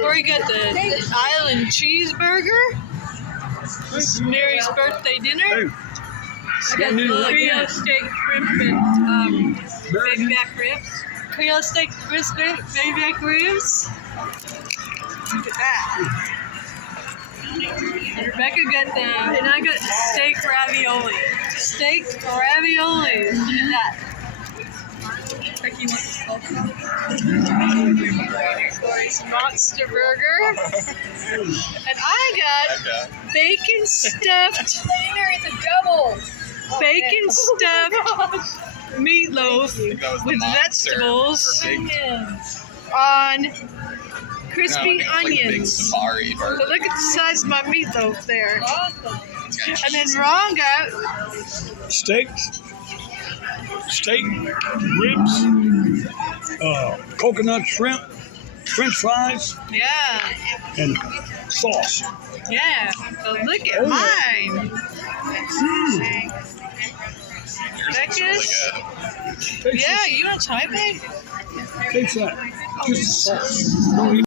Corey got the island cheeseburger. This is Mary's birthday dinner. I got the Creole steak shrimp and baby back ribs. Creole steak baby back ribs. Look at that. And Rebecca got and I got steak ravioli. Steak ravioli. Look at that. Becky wants Corey's monster burger. And I got bacon stuffed. It's a double. Bacon stuffed meatloaf with vegetables on crispy onions. So look at the size of my meatloaf there. And then Ron got steak, ribs, coconut shrimp, French fries, and sauce. Yeah. So look at mine. Becca's. Yeah, you want to try, babe? Taste that. Just the sauce. Don't eat